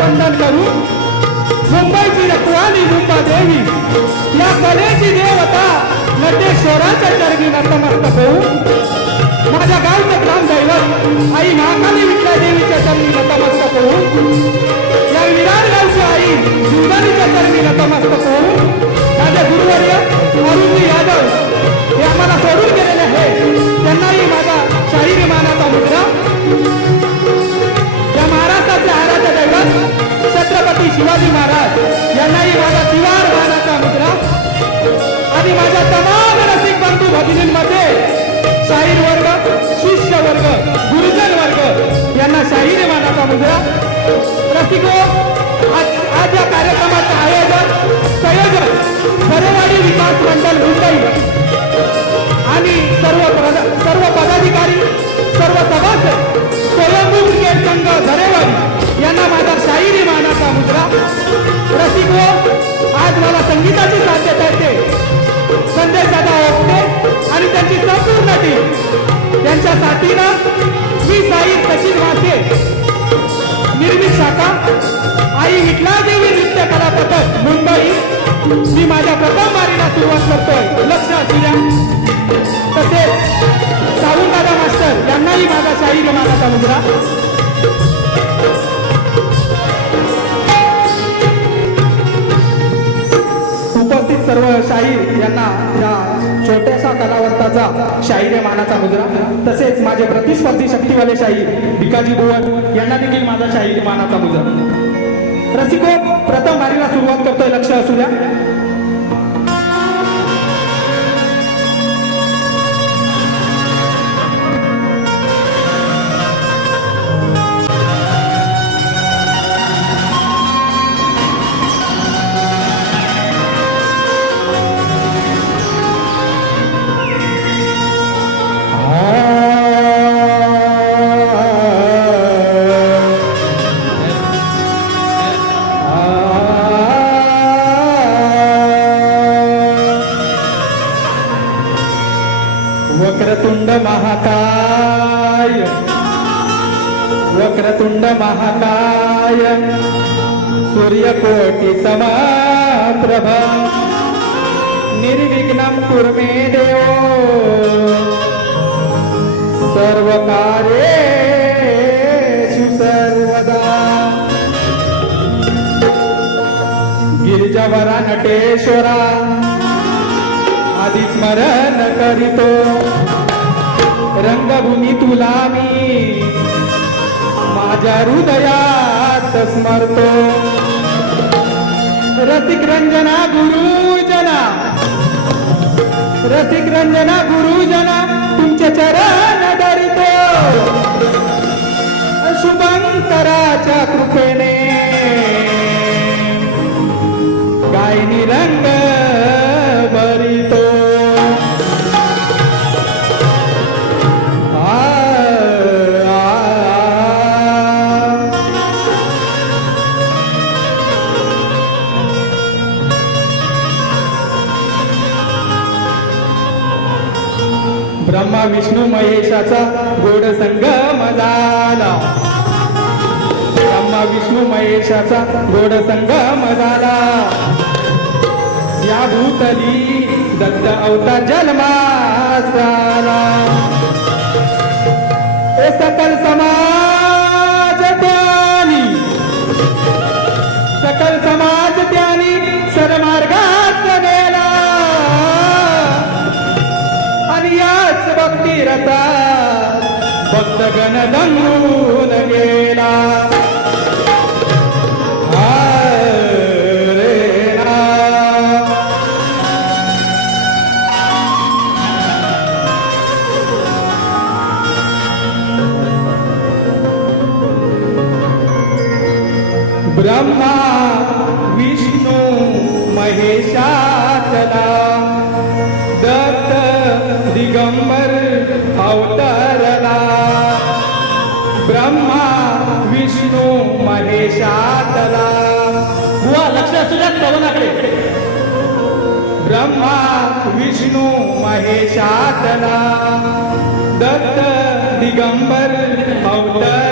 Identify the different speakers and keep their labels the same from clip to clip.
Speaker 1: वंदन करून मुंबईची रखवाली रूपा देवी. या कलेची देवता नटेश्वराच्या चरणी नतमस्तक होऊन माझ्या गावचं ग्रामदैवत आई महाकाली विद्या देवीच्या चरणी नतमस्तक होऊन या विरार गावची आई सुंदरीच्या चरणी नतमस्तक होऊन माझ्या गुरुवर्य अरुणी यादव रसिक भगिनींमध्ये शाहीर वर्ग शिष्य वर्ग गुरुजन वर्ग यांना शाहीर मानाचा मुद्रा रसिको आज आज या कार्यक्रमाचं आयोजन संयोजन सर्ववाडी विकास मंडळ मुंबई. आणि सर्व प्रदा- सर्व पदाधिकारी सर्व सभासद स्वयंभू क्रिकेट संघ धरेवाडी यांना माझा शाहिरी मानाचा मुद्रा रसिको आज मला संगीताची यांनाही माझा मुद्रा. उपस्थित सर्व शाहीर यांना या छोट्याशा कलावंताचा शाहीर मानाचा मुद्रा. तसेच माझे प्रतिस्पर्धी शक्तीवाले शाहीर भिकाजी बुवन यांना देखील माझा शाहीर मानाचा मुद्रा. रसिको प्रथम वारीला सुरुवात करतोय लक्ष असू द्या. महाकाय. सूर्यकोटी समाप्रभा निर्विघ्नं कुर्मे देव. सर्वकार्येषु सर्वदा. गिरिजवरा नटेश्वरा आदिस्मरण करितो. रंगभूमी तुला मी माझ्या हृदयात स्मरतो. रसिक रंजना गुरुजना. रसिक रंजना गुरुजना तुमच्या चरण धरतो. शुभंकराच्या कृपेने. काय निरंग ब्रह्मा विष्णू महेशाचा गोड संगम झाला. ब्रह्मा विष्णू महेशाचा गोड संगम झाला. या भूतली दत्त अवतार जन्मासाला सकल समाज फिरता रसा भक्तगण दंगून गेला ब्रह्मा विष्णू महेशातला
Speaker 2: बुवा लक्ष असू द्या तरुणाकडे.
Speaker 1: ब्रह्मा विष्णू महेशातला दत्त दिगंबर अवतर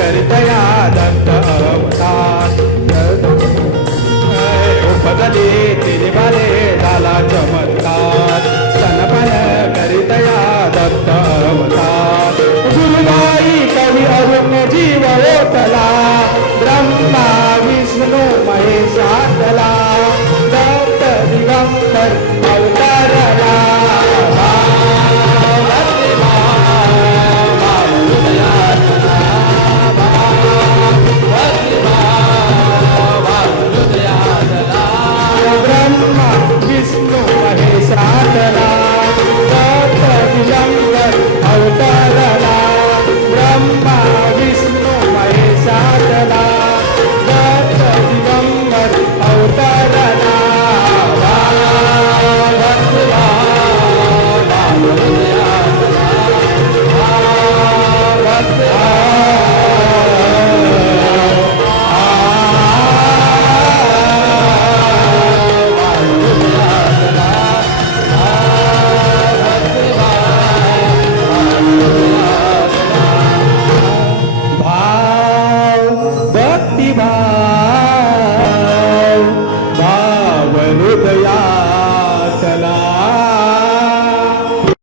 Speaker 1: कर दया